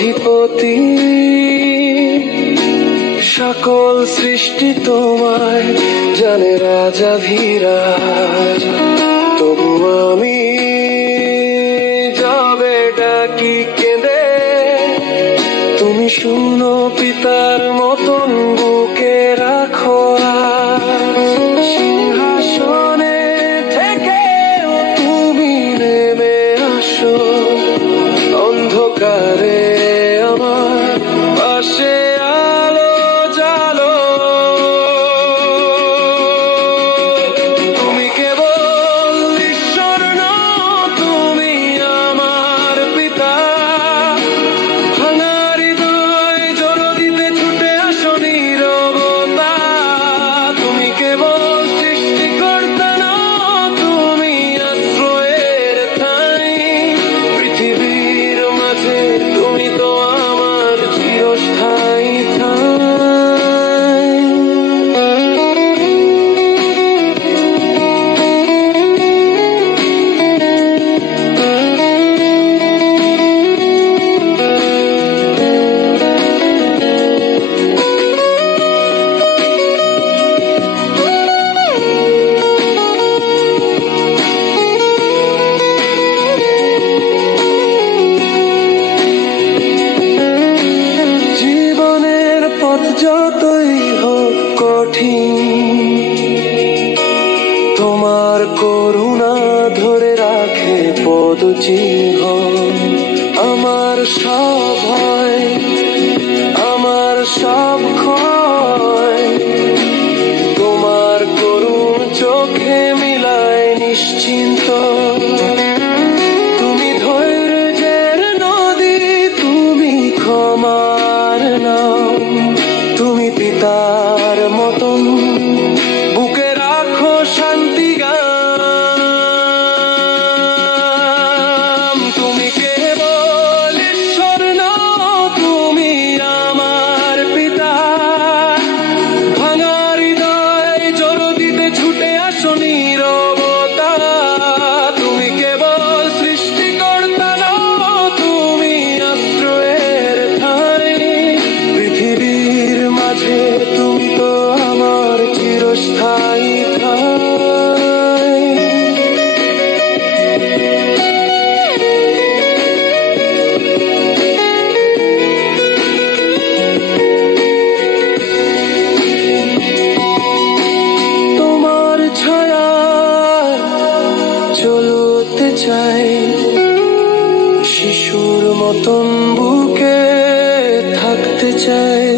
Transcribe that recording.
অধিপতি, সকল সৃষ্টি তোমায় জানে রাজাধিরাজ। তবু আমি যাবে ডাকি কেঁদে, তুমি শূন্য পিতার মতন বুকে রাখো। সিংহাসনে থেকে তুমি নেমে আসো, অন্ধকারে আমার পাশে আলো জ্বালো। তুমি কেবল ঈশ্বর নও, তুমি আমার পিতা। ভাঙা হৃদয় জোর দিতে ছুটে আসো নীরবতা। তুমি কেবল সৃষ্টিকর্তা নও, তুমি আশ্রয়ের ঠাঁই। পৃথিবীর মাঝে তুমি তো আমার চিরস্থায়ী ঠাঁই। জীবনের পথ যতই হোক কঠিন, তোমার করুণা ধরে রাখে পদচিহ্ন। আমার সব ভয়, আমার সব ক্ষয়, তোমার করুণ চোখে মিলায় নিশ্চিন্ত। তুমি ধৈর্যের নদী, তুমি ক্ষমার নাও। তুমি পিতার মতন বুকে রাখো শান্তি গান। তুমি কেবল ঈশ্বর নও, তুমি আমার পিতা। ভাঙা হৃদয় জোর দিতে ছুটে আসো নীরবতা। তুমি কেবল সৃষ্টিকর্তা নও, তুমি আশ্রয়ের ঠাঁই। পৃথিবীর মাঝে তুমি তো আমার চিরস্থায়ী ঠাঁই। তোমার ছায়ায় চলতে চাই, শিশুর মতন বুকে থাকতে চাই।